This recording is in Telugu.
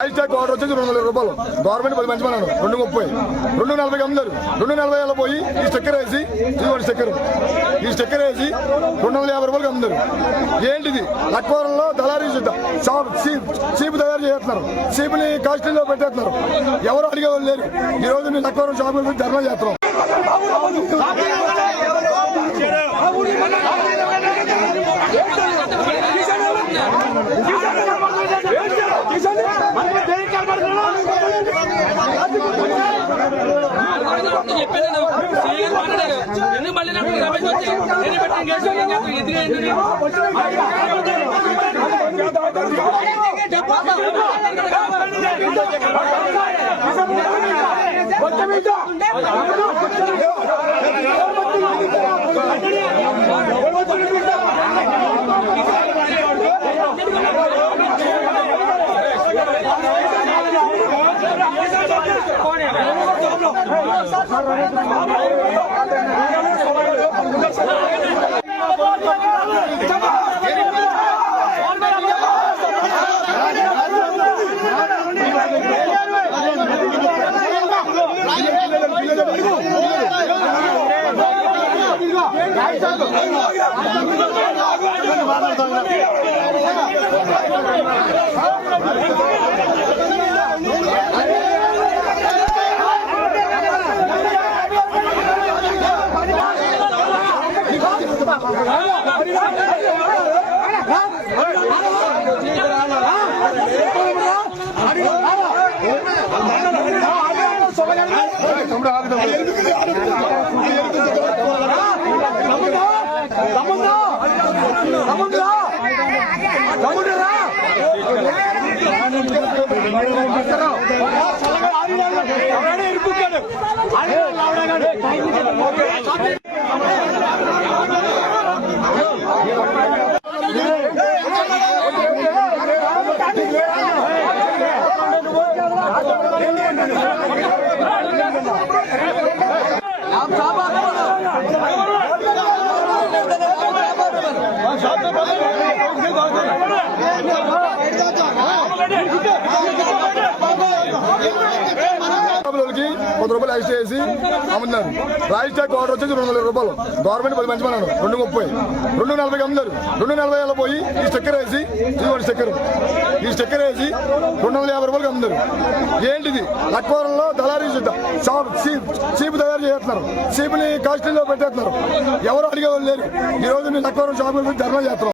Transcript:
స్టాక్ ఆర్డర్ వచ్చేసి 200 రూపాయలు. గవర్నమెంట్ 10 మంచి మన్నాను 230 240 అమ్ముతారు. 240 పోయి ఈ స్టిక్కర్ వేసి ఈ స్టిక్కర్ వేసి 250 రూపాయలకి అమ్ముతారు. ఏంటిది? లక్వరంలో దళారీ షాప్ చీప్ తయారు చేస్తున్నారు. చీప్ని కాస్ట్లీలో పెట్టేస్తున్నారు. ఎవరు అడిగేవాళ్ళు లేరు. ఈ రోజు మేము లక్వరం షాప్ ధర్నా చేస్తున్నాం. ₹10 ఎక్స్ట్రా వేసి అమ్ముతున్నారు. రైస్ స్టాక్ ఆర్డర్ వచ్చేసి 200 రూపాయలు. గవర్నమెంట్ 10 మంచి మన్నాను 230 240 అమ్ముతారు. 240 పోయి ఈ స్టిక్కర్ వేసి ఈ స్టిక్కర్ వేసి 250 రూపాయలకి అమ్ముతారు. ఏంటిది? లక్వరంలో దళారీ షాప్ చీప్ తయారు చేస్తున్నారు. చీప్ని కాస్ట్లీలో పెట్టేస్తున్నారు. ఎవరు అడిగేవాళ్ళు లేరు. ఈ రోజు మేము లక్వరం షాప్ ధర్నా చేస్తున్నాం.